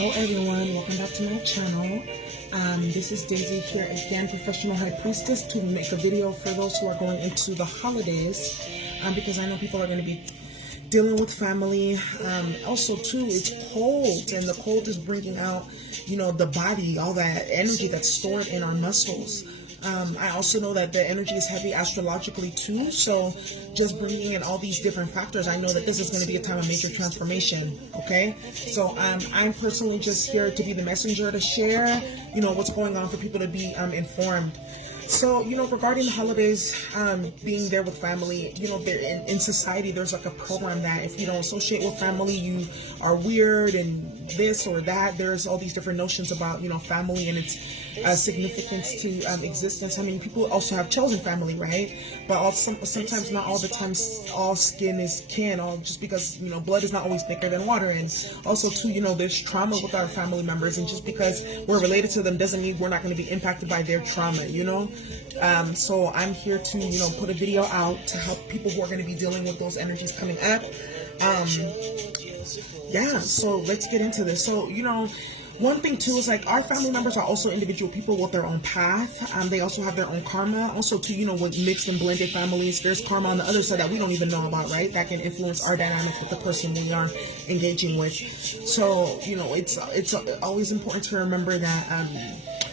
Hello everyone, welcome back to my channel. This is Daisy here again, Professional High Priestess, to make a video for those who are going into the holidays, because I know people are going to be dealing with family. Also too, it's cold, and the cold is bringing out, you know, the body, all that energy that's stored in our muscles. I also know that the energy is heavy astrologically too, so just bringing in all these different factors, I know that this is going to be a time of major transformation, okay? So I'm personally just here to be the messenger, to share, you know, what's going on for people to be informed. So, you know, regarding the holidays, being there with family, you know, in society, there's like a program that if you don't associate with family, you are weird and this or that. There's all these different notions about, you know, family and its significance to existence. I mean, people also have chosen family, right? But also, sometimes, not all the time, all skin is kin, all just because, you know, blood is not always thicker than water. And also, too, you know, there's trauma with our family members, and just because we're related to them doesn't mean we're not going to be impacted by their trauma, you know? So I'm here to, you know, put a video out to help people who are going to be dealing with those energies coming up. Yeah, so let's get into this. So, you know, one thing too is like our family members are also individual people with their own path. They also have their own karma. Also too, you know, with mixed and blended families, there's karma on the other side that we don't even know about, right? That can influence our dynamic with the person we are engaging with. So, you know, it's always important to remember that,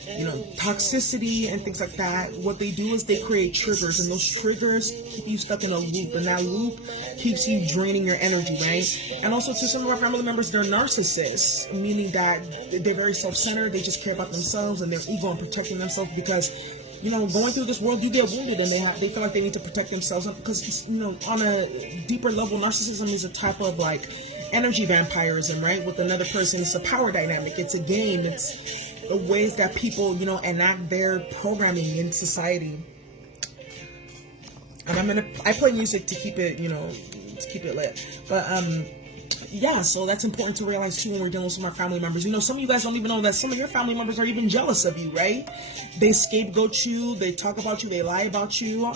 you know, toxicity and things like that, what they do is they create triggers, and those triggers keep you stuck in a loop, and that loop keeps you draining your energy, right? And also to some of our family members, they're narcissists, meaning that they're very self-centered, they just care about themselves and their ego and protecting themselves, because, you know, going through this world, you get wounded, and they feel like they need to protect themselves, because, you know, on a deeper level, narcissism is a type of like energy vampirism, right? With another person, it's a power dynamic, it's a game, it's ways that people, you know, enact their programming in society. And I play music to keep it, you know, to keep it lit. But yeah, so that's important to realize too when we're dealing with some of our family members. You know, some of you guys don't even know that some of your family members are even jealous of you, right? They scapegoat you, they talk about you, they lie about you.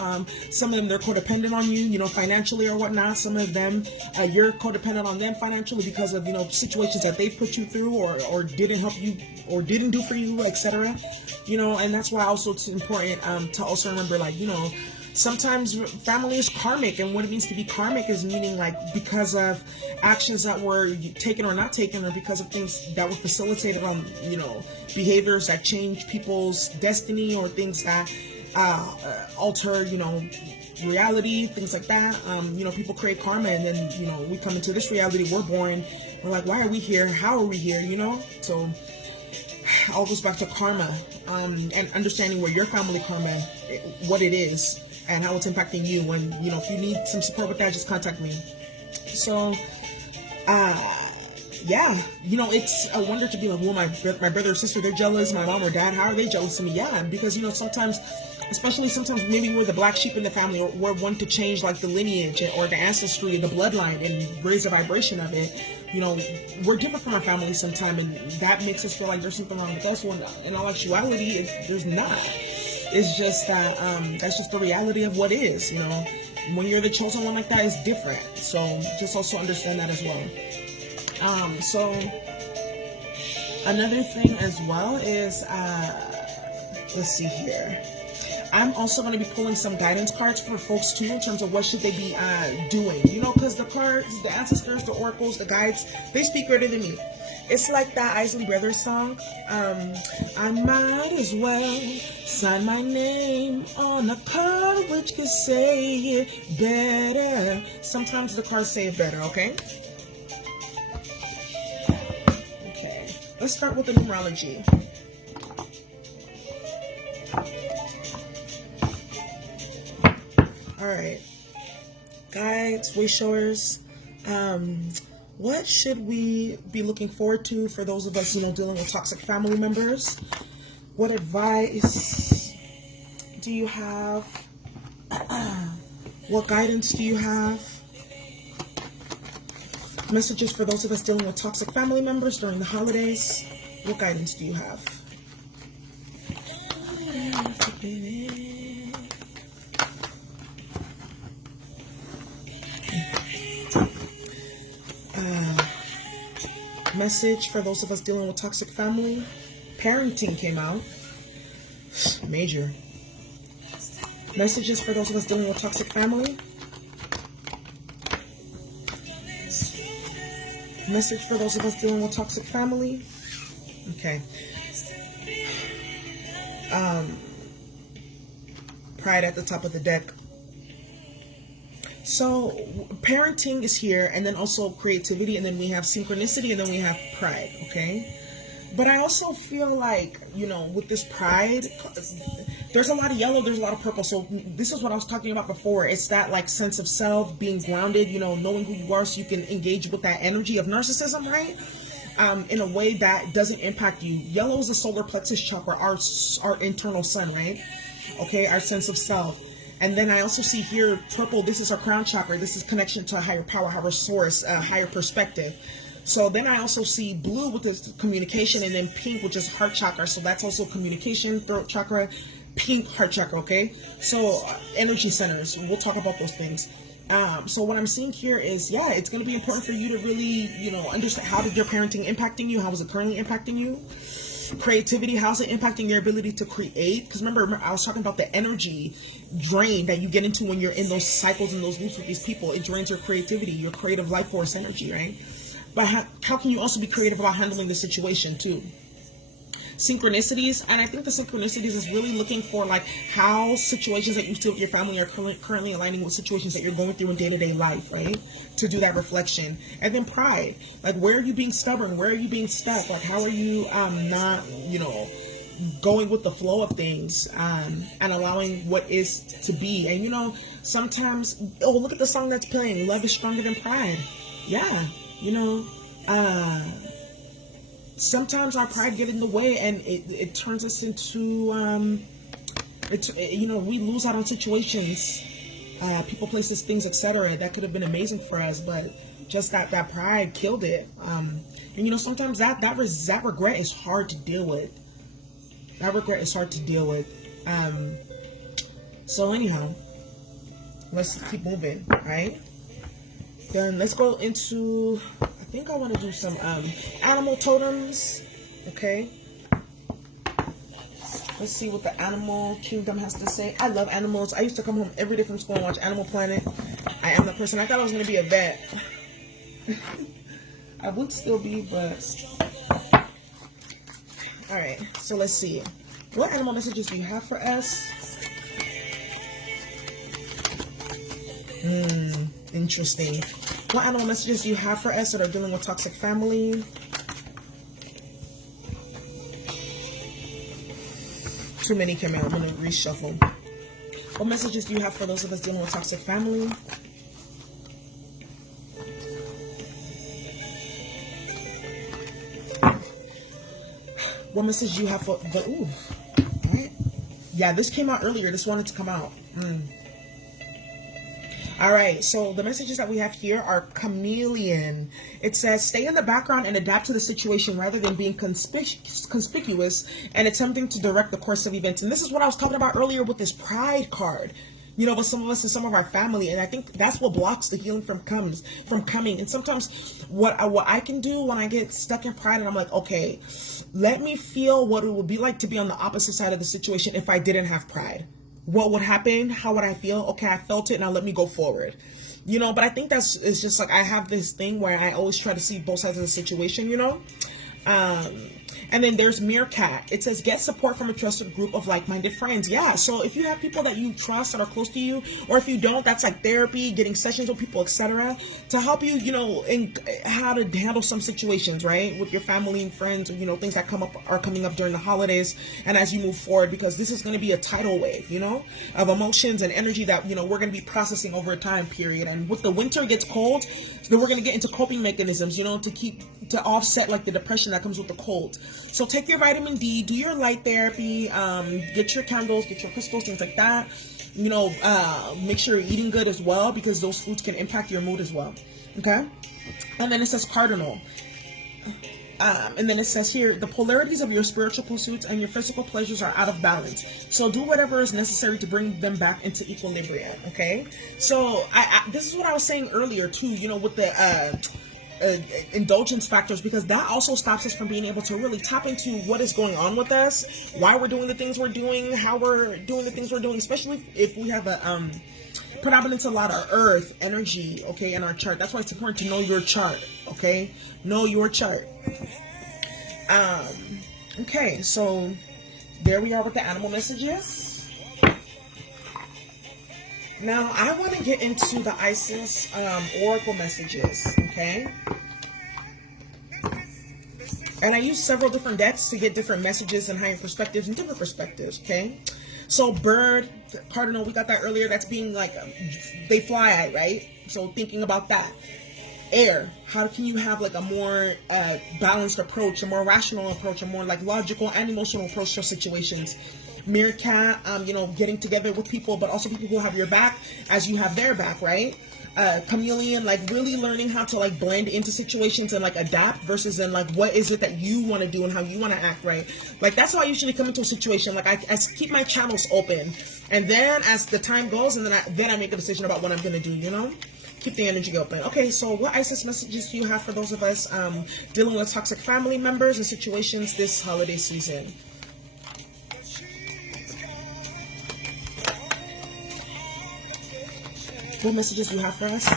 Some of them, they're codependent on you, you know, financially or whatnot. Some of them, you're codependent on them financially because of, you know, situations that they've put you through or didn't help you or didn't do for you, etc. You know, and that's why also it's important to also remember, like, you know, sometimes family is karmic, and what it means to be karmic is meaning like because of actions that were taken or not taken, or because of things that were facilitated on, you know, behaviors that change people's destiny, or things that alter, you know, reality, things like that. You know, people create karma, and then, you know, we come into this reality, we're born, we're like, why are we here? How are we here? You know, so all goes back to karma, and understanding where your family karma, what it is, and how it's impacting you. When, you know, if you need some support with that, just contact me. So, yeah, you know, it's a wonder to be like, well, my brother or sister, they're jealous, my mom or dad, how are they jealous of me? Yeah, because, you know, sometimes, especially sometimes maybe we're the black sheep in the family, or we're one to change like the lineage or the ancestry, the bloodline, and raise the vibration of it. You know, we're different from our family sometimes, and that makes us feel like there's something wrong with us, when in all actuality, there's not. It's just that, that's just the reality of what is, you know. When you're the chosen one like that, it's different. So just also understand that as well. So another thing as well is, let's see here. I'm also going to be pulling some guidance cards for folks too, in terms of what should they be doing. You know, because the cards, the ancestors, the oracles, the guides, they speak better than me. It's like that Isley Brothers song. I might as well sign my name on a card which could say it better. Sometimes the cards say it better, okay? Okay, let's start with the numerology. All right, guides, way showers. What should we be looking forward to for those of us, you know, dealing with toxic family members? What advice do you have? What guidance do you have? Messages for those of us dealing with toxic family members during the holidays. What guidance do you have? Message for those of us dealing with toxic family. Parenting came out. Major. Messages for those of us dealing with toxic family. Message for those of us dealing with toxic family. Okay. Pride at the top of the deck. So parenting is here, and then also creativity, and then we have synchronicity, and then we have pride. Okay. But I also feel like, you know, with this pride, there's a lot of yellow, there's a lot of purple. So this is what I was talking about before. It's that like sense of self, being grounded, you know, knowing who you are so you can engage with that energy of narcissism, right? In a way that doesn't impact you. Yellow is the solar plexus chakra, our internal sun, right? Okay, our sense of self. And then I also see here purple, this is our crown chakra. This is connection to a higher power, higher source, a higher perspective. So then I also see blue, with this communication, and then pink, which is heart chakra. So that's also communication, throat chakra, pink, heart chakra, okay? So energy centers, we'll talk about those things. So what I'm seeing here is, yeah, it's going to be important for you to really, you know, understand how did your parenting impacting you? How is it currently impacting you? Creativity, how's it impacting your ability to create? Because remember, I was talking about the energy drain that you get into when you're in those cycles and those loops with these people. It drains your creativity, your creative life force energy, right? But how can you also be creative about handling the situation too? Synchronicities, and I think the synchronicities is really looking for like how situations that you see with your family are currently aligning with situations that you're going through in day-to-day life, right? To do that reflection. And then pride, like where are you being stubborn? Where are you being stuck? Like how are you not, you know, going with the flow of things, and allowing what is to be? And you know, sometimes, oh, look at the song that's playing, Love is Stronger Than Pride. Yeah. You know, sometimes our pride gets in the way, and it turns us into, you know, we lose out on situations, people, places, things, etc. that could have been amazing for us, but just that pride killed it. And you know, sometimes that regret is hard to deal with. That regret is hard to deal with. So anyhow, let's keep moving, right? Then let's go into, I think I want to do some animal totems, okay? Let's see what the animal kingdom has to say. I love animals. I used to come home every day from school and watch Animal Planet. I am the person. I thought I was going to be a vet. I would still be, but... Alright, so let's see. What animal messages do you have for us? Interesting. What animal messages do you have for us that are dealing with toxic family? Too many came out. I'm going to reshuffle. What messages do you have for those of us dealing with toxic family? What message do you have for the... Ooh. Right. Yeah, this came out earlier. This wanted to come out. All right, so the messages that we have here are chameleon. It says, stay in the background and adapt to the situation rather than being conspicuous and attempting to direct the course of events. And this is what I was talking about earlier with this pride card, you know, with some of us and some of our family. And I think that's what blocks the healing from coming. And sometimes what I can do when I get stuck in pride and I'm like, okay, let me feel what it would be like to be on the opposite side of the situation if I didn't have pride. What would happen? How would I feel? Okay, I felt it, now let me go forward. You know, but I think it's just like I have this thing where I always try to see both sides of the situation, you know? And then there's Meerkat. It says, get support from a trusted group of like-minded friends. Yeah, so if you have people that you trust that are close to you, or if you don't, that's like therapy, getting sessions with people, etc., to help you, you know, in how to handle some situations, right, with your family and friends, you know, things that are coming up during the holidays and as you move forward, because this is going to be a tidal wave, you know, of emotions and energy that, you know, we're going to be processing over a time period. And with the winter gets cold, then we're going to get into coping mechanisms, you know, to offset like the depression that comes with the cold. So take your vitamin D, do your light therapy, get your candles, get your crystals, things like that. You know, make sure you're eating good as well, because those foods can impact your mood as well. Okay? And then it says cardinal. And then it says here, the polarities of your spiritual pursuits and your physical pleasures are out of balance. So do whatever is necessary to bring them back into equilibrium. Okay? So this is what I was saying earlier too, you know, with the indulgence factors, because that also stops us from being able to really tap into what is going on with us, why we're doing the things we're doing, how we're doing the things we're doing, especially if we have a predominance a lot of earth energy, okay, in our chart. That's why it's important to know your chart, okay? Know your chart. Okay, so there we are with the animal messages. Now, I want to get into the Isis oracle messages, okay? And I use several different decks to get different messages and higher perspectives and different perspectives, okay? So bird, cardinal, we got that earlier. That's being like, they fly, right? So thinking about that. Air, how can you have like a more balanced approach, a more rational approach, a more like logical and emotional approach to situations. Meerkat, you know, getting together with people, but also people who have your back as you have their back, right? Chameleon, like really learning how to like blend into situations and like adapt versus in like what is it that you want to do and how you want to act, right? Like that's how I usually come into a situation. Like I keep my channels open, and then as the time goes, and then I make a decision about what I'm gonna do, you know. Keep the energy open. Okay, so what Isis messages do you have for those of us dealing with toxic family members and situations this holiday season? What messages do you have for us?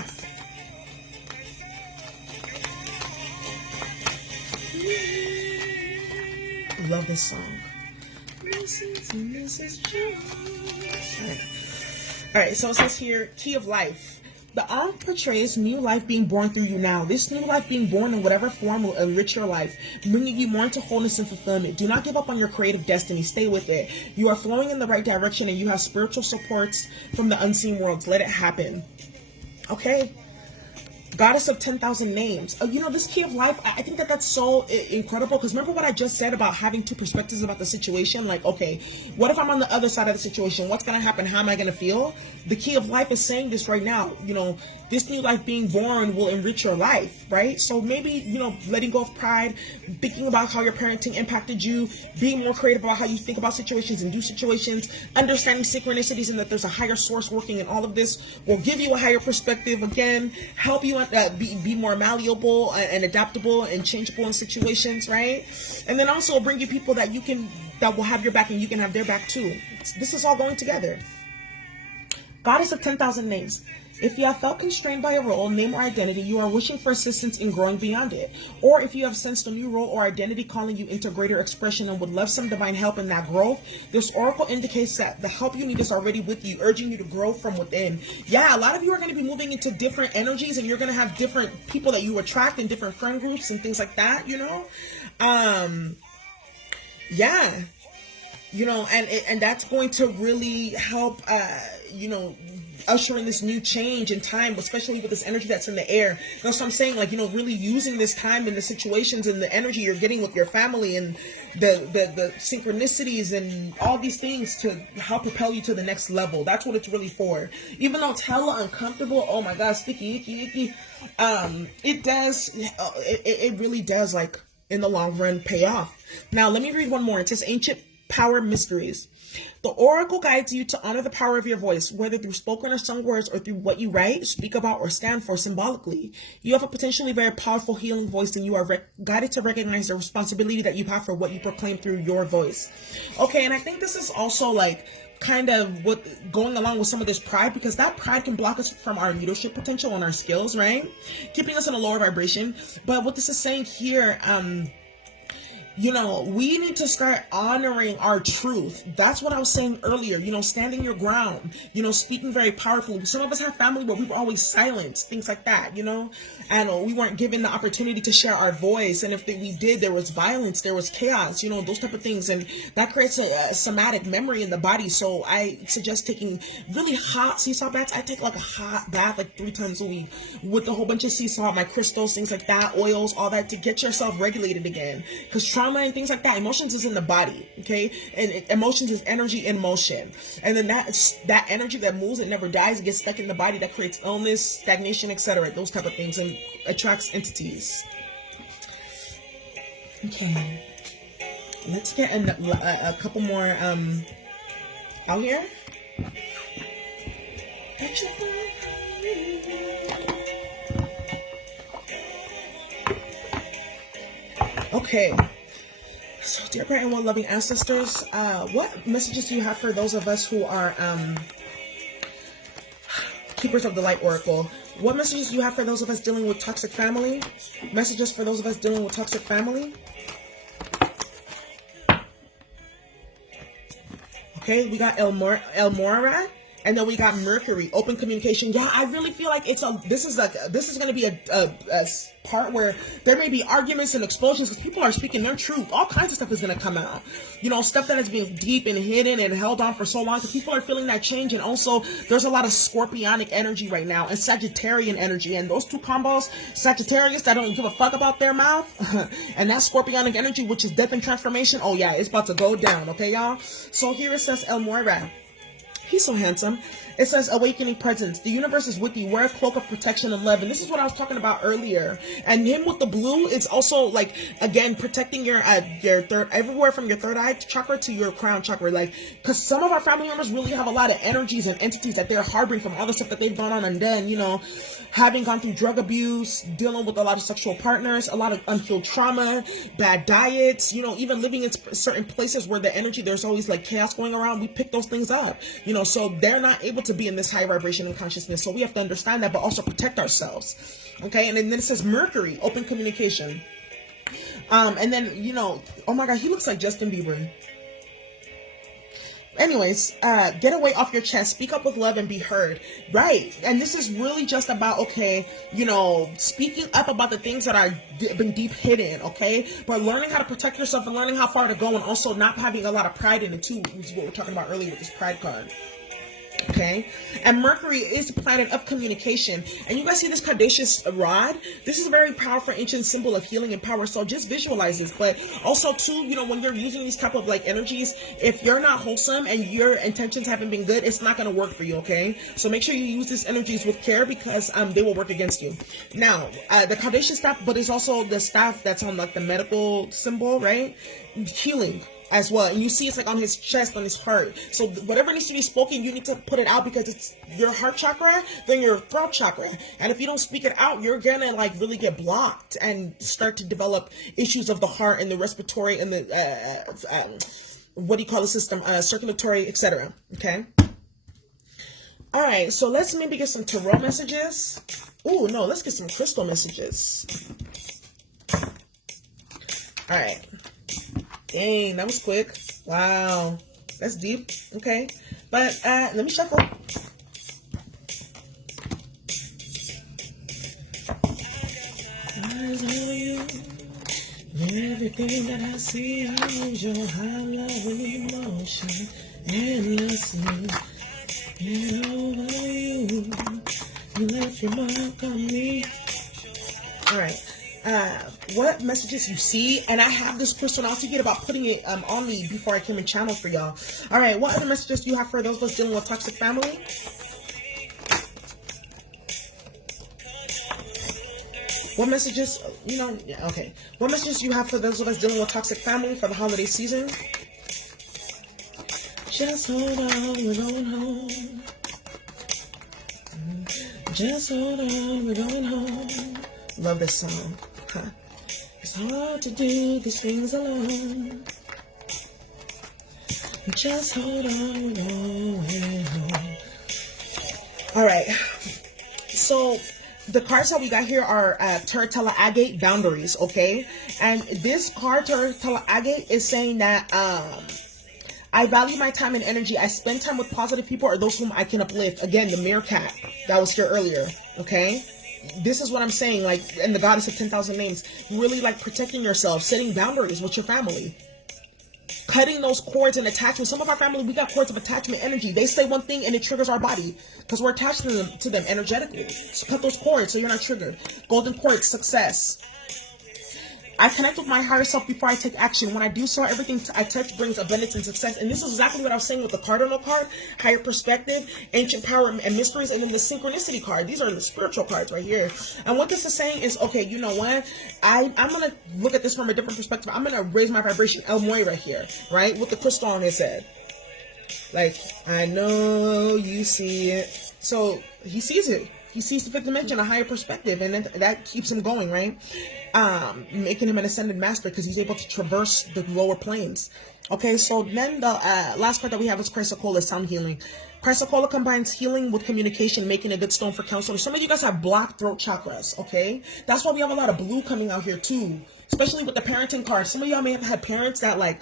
Love this song. All right, so it says here, key of life. The arm portrays new life being born through you now. This new life being born in whatever form will enrich your life, bringing you more into wholeness and fulfillment. Do not give up on your creative destiny. Stay with it. You are flowing in the right direction, and you have spiritual supports from the unseen worlds. Let it happen. Okay. Goddess of 10,000 names. You know, this key of life, I think that that's so incredible, because remember what I just said about having two perspectives about the situation? Like, okay, what if I'm on the other side of the situation? What's going to happen? How am I going to feel? The key of life is saying this right now. You know, this new life being born will enrich your life, right? So maybe, you know, letting go of pride, thinking about how your parenting impacted you, being more creative about how you think about situations and do situations, understanding synchronicities and that there's a higher source working in all of this will give you a higher perspective, again, help you be more malleable and adaptable and changeable in situations, right? And then also bring you people that will have your back and you can have their back too. This is all going together. Goddess of 10,000 names. If you have felt constrained by a role, name, or identity, you are wishing for assistance in growing beyond it. Or if you have sensed a new role or identity calling you into greater expression and would love some divine help in that growth, this oracle indicates that the help you need is already with you, urging you to grow from within. Yeah, a lot of you are going to be moving into different energies, and you're going to have different people that you attract in different friend groups and things like that, you know? Yeah. You know, and that's going to really help, you know, usher in this new change in time, especially with this energy that's in the air. That's what I'm saying, like, you know, really using this time and the situations and the energy you're getting with your family and the synchronicities and all these things to help propel you to the next level. That's what it's really for. Even though it's hella uncomfortable, oh my god, sticky, icky, it really does, like, in the long run, pay off. Now, let me read one more. It says, ancient power mysteries. The oracle guides you to honor the power of your voice, whether through spoken or sung words or through what you write, speak about, or stand for symbolically. You have a potentially very powerful healing voice, and you are guided to recognize the responsibility that you have for what you proclaim through your voice. Okay, and I think this is also like kind of what going along with some of this pride, because that pride can block us from our leadership potential and our skills, right? Keeping us in a lower vibration. But what this is saying here, you know, we need to start honoring our truth. That's what I was saying earlier, you know, standing your ground, you know, speaking very powerfully. Some of us have family where we were always silenced, things like that, you know, and we weren't given the opportunity to share our voice. And if we did, there was violence, there was chaos, you know, those type of things. And that creates a somatic memory in the body. So I suggest taking really hot sea salt baths. I take like a hot bath like 3 times a week with a whole bunch of sea salt, my crystals, things like that, oils, all that, to get yourself regulated again. Because trauma and things like that, emotions is in the body, okay? And emotions is energy in motion. And then that energy that moves, it never dies, it gets stuck in the body, that creates illness, stagnation, etc., those type of things, and attracts entities. Okay, let's get a couple more out here. Okay. So, dear parent and well-loving ancestors, what messages do you have for those of us who are keepers of the light oracle? What messages do you have for those of us dealing with toxic family? Messages for those of us dealing with toxic family? Okay, we got El Mora, and then we got Mercury, open communication. Yeah, I really feel like this is going to be a part where there may be arguments and explosions because people are speaking their truth. All kinds of stuff is going to come out. You know, stuff that has been deep and hidden and held on for so long because people are feeling that change. And also, there's a lot of Scorpionic energy right now and Sagittarian energy. And those two combos, Sagittarius that don't give a fuck about their mouth, and that Scorpionic energy, which is death and transformation. Oh yeah, it's about to go down. Okay, y'all. So here it says El Moira. He's so handsome. It says awakening presence. The universe is with you. Wear a cloak of protection and love. And this is what I was talking about earlier. And him with the blue is also like, again, protecting your third, everywhere from your third eye chakra to your crown chakra. Like, because some of our family members really have a lot of energies and entities that they're harboring from all the stuff that they've gone on. And then, you know, having gone through drug abuse, dealing with a lot of sexual partners, a lot of unhealed trauma, bad diets, you know, even living in certain places where the energy, there's always like chaos going around. We pick those things up, you know, so they're not able to be in this high vibration and consciousness. So we have to understand that, but also protect ourselves. Okay. And then it says Mercury, open communication. And then, you know, oh my God, he looks like Justin Bieber. Anyways, get away off your chest, speak up with love and be heard. Right. And this is really just about, okay, you know, speaking up about the things that are been deep hidden. Okay. But learning how to protect yourself and learning how far to go, and also not having a lot of pride in it too, which is what we're talking about earlier with this pride card. Okay, and Mercury is the planet of communication. And you guys see this caduceus rod? This is a very powerful ancient symbol of healing and power. So just visualize this. But also too, you know, when you're using these type of like energies, if you're not wholesome and your intentions haven't been good, it's not going to work for you. Okay, so make sure you use these energies with care because they will work against you. Now, the caduceus staff, but it's also the staff that's on like the medical symbol, right? Healing as well. And you see it's like on his chest, on his heart. So whatever needs to be spoken, you need to put it out because it's your heart chakra, then your throat chakra. And if you don't speak it out, you're gonna like really get blocked and start to develop issues of the heart and the respiratory and the what do you call the system, circulatory, etc. Okay. All right, so let's maybe get some tarot messages. Oh no, let's get some crystal messages. All right. Dang, that was quick. Wow. That's deep. Okay. But let me shuffle. Eyes on you. Everything that I see, I need your high love and emotion. Endlessly. Get over you. You left your mark on me. Alright. What messages you see, and I have this crystal, and I'll forget about putting it on me before I came and channel for y'all. All right, what other messages do you have for those of us dealing with toxic family? What messages, you know, yeah, okay. What messages do you have for those of us dealing with toxic family for the holiday season? Just hold on, we're going home. Just hold on, we're going home. Love this song. Huh. It's hard to do these things alone. Just hold on, we're going home. All right. So the cards that we got here are Turritella Agate, boundaries, okay? And this card, Turritella Agate, is saying that I value my time and energy. I spend time with positive people or those whom I can uplift. Again, the meerkat that was here earlier, okay? This is what I'm saying, like, and the goddess of 10,000 names, really like protecting yourself, setting boundaries with your family, cutting those cords and attachments. Some of our family, we got cords of attachment energy. They say one thing and it triggers our body because we're attached to them energetically. So cut those cords so you're not triggered. Golden cord, success. I connect with my higher self before I take action. When I do so, everything I touch brings abundance and success. And this is exactly what I was saying with the cardinal card, higher perspective, ancient power and mysteries, and then the synchronicity card. These are the spiritual cards right here. And what this is saying is, okay, you know what? I'm going to look at this from a different perspective. I'm going to raise my vibration, El Moy right here, right? With the crystal on his head. Like, I know you see it. So he sees it. He sees the fifth dimension, a higher perspective, and then that keeps him going, right? Making him an ascended master because he's able to traverse the lower planes. Okay, so then the last card that we have is Chrysocolla, sound healing. Chrysocolla combines healing with communication, making a good stone for counselors. Some of you guys have blocked throat chakras, okay? That's why we have a lot of blue coming out here too, especially with the parenting cards. Some of y'all may have had parents that, like,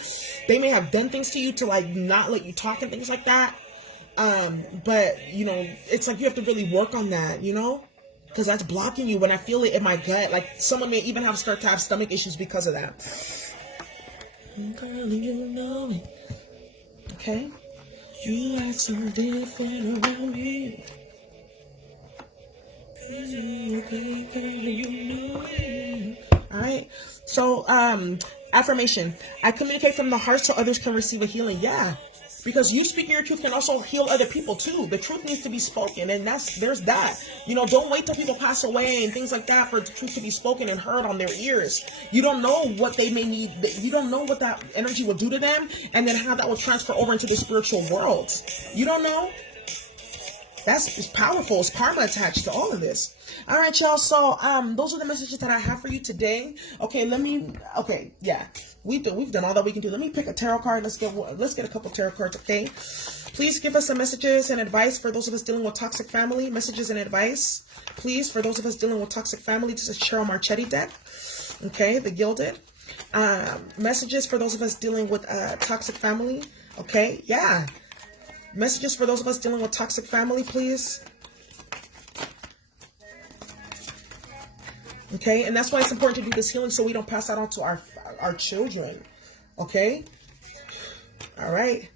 they may have done things to you to, like, not let you talk and things like that. But, you know, it's like you have to really work on that, you know? Because that's blocking you. When I feel it in my gut, like, someone may even start to have stomach issues because of that. Girl, you know it. Okay? You act so different around me. Okay, girl, you know it. Alright, so, affirmation. I communicate from the heart so others can receive a healing. Yeah. Because you speaking your truth can also heal other people too. The truth needs to be spoken, and there's that. You know, don't wait till people pass away and things like that for the truth to be spoken and heard on their ears. You don't know what they may need. You don't know what that energy will do to them, and then how that will transfer over into the spiritual world. You don't know. It's powerful. It's karma attached to all of this. All right, y'all. So, those are the messages that I have for you today. Okay, yeah. We've done all that we can do. Let me pick a tarot card. Let's get a couple tarot cards, okay? Please give us some messages and advice for those of us dealing with toxic family. Messages and advice, please, for those of us dealing with toxic family. This is Chiro Marcetti deck. Okay, the Gilded. Messages for those of us dealing with toxic family. Okay, yeah. Messages for those of us dealing with toxic family, please. Okay, and that's why it's important to do this healing so we don't pass that on to our children. Okay? All right.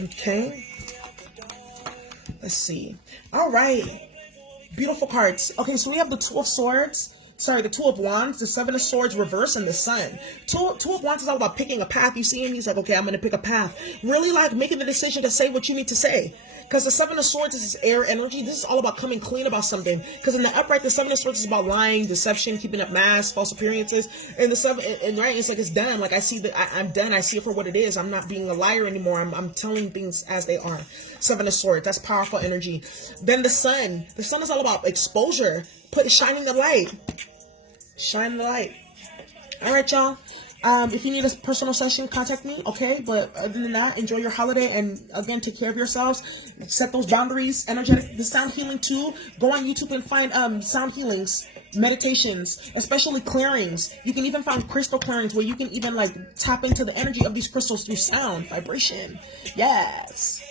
Okay. Let's see. All right. Beautiful cards. Okay, so we have the Two of Swords. Sorry, the Two of Wands, the Seven of Swords reverse, and the Sun. Two of Wands is all about picking a path. You see him, he's like, okay, I'm going to pick a path. Really, like, making the decision to say what you need to say. Because the Seven of Swords is this air energy. This is all about coming clean about something. Because in the upright, the Seven of Swords is about lying, deception, keeping up masks, false appearances. And the seven, and right, it's like, it's done. Like, I see that I'm done. I see it for what it is. I'm not being a liar anymore. I'm telling things as they are. Seven of Swords, that's powerful energy. Then the Sun. The Sun is all about exposure. Shining the light. Shine the light. All right, y'all. If you need a personal session, contact me, okay? But other than that, enjoy your holiday, and again, take care of yourselves. Set those boundaries. Energetic, the sound healing too. Go on YouTube and find sound healings, meditations, especially clearings. You can even find crystal clearings where you can even, like, tap into the energy of these crystals through sound, vibration. Yes.